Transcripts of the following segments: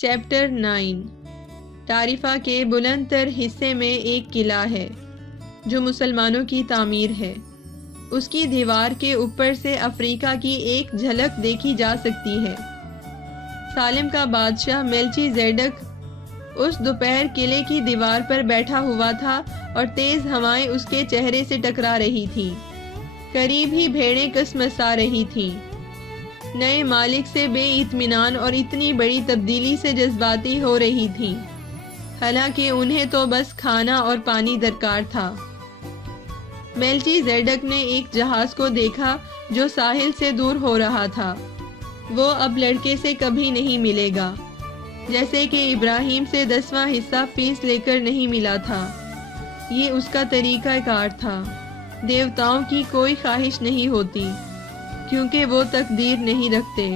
Chapter 9 تعریفہ کے بلند تر حصے میں ایک قلعہ ہے جو مسلمانوں کی تعمیر ہے۔ اس کی دیوار کے اوپر سے افریقہ کی ایک جھلک دیکھی جا سکتی ہے۔ سالم کا بادشاہ میلچی زیڈک اس دوپہر قلعے کی دیوار پر بیٹھا ہوا تھا اور تیز ہوائیں اس کے چہرے سے ٹکرا رہی تھیں۔ قریب ہی بھیڑیں کسمسا رہی تھیں۔ نئے مالک سے بے اطمینان اور اتنی بڑی تبدیلی سے جذباتی ہو رہی تھیں، حالانکہ انہیں تو بس کھانا اور پانی درکار تھا۔ میلچی زیڈک نے ایک جہاز کو دیکھا جو ساحل سے دور ہو رہا تھا۔ وہ اب لڑکے سے کبھی نہیں ملے گا، جیسے کہ ابراہیم سے 10واں حصہ فیس لے کر نہیں ملا تھا۔ یہ اس کا طریقہ کار تھا۔ دیوتاؤں کی کوئی خواہش نہیں ہوتی، کیونکہ وہ تقدیر نہیں رکھتے،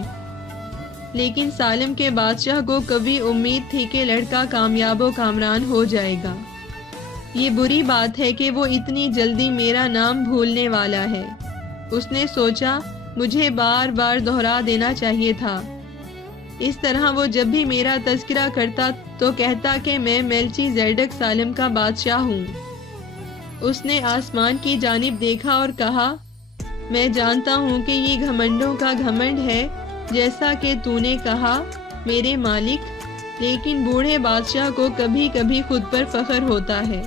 لیکن سالم کے بادشاہ کو کبھی امید تھی کہ لڑکا کامیاب و کامران ہو جائے گا۔ یہ بری بات ہے کہ وہ اتنی جلدی میرا نام بھولنے والا ہے، اس نے سوچا۔ مجھے بار بار دہرا دینا چاہیے تھا۔ اس طرح وہ جب بھی میرا تذکرہ کرتا تو کہتا کہ میں میلچی زیڈک سالم کا بادشاہ ہوں۔ اس نے آسمان کی جانب دیکھا اور کہا، میں جانتا ہوں کہ یہ گھمنڈوں کا گھمنڈ ہے، جیسا کہ تو نے کہا میرے مالک، لیکن بوڑھے بادشاہ کو کبھی کبھی خود پر فخر ہوتا ہے۔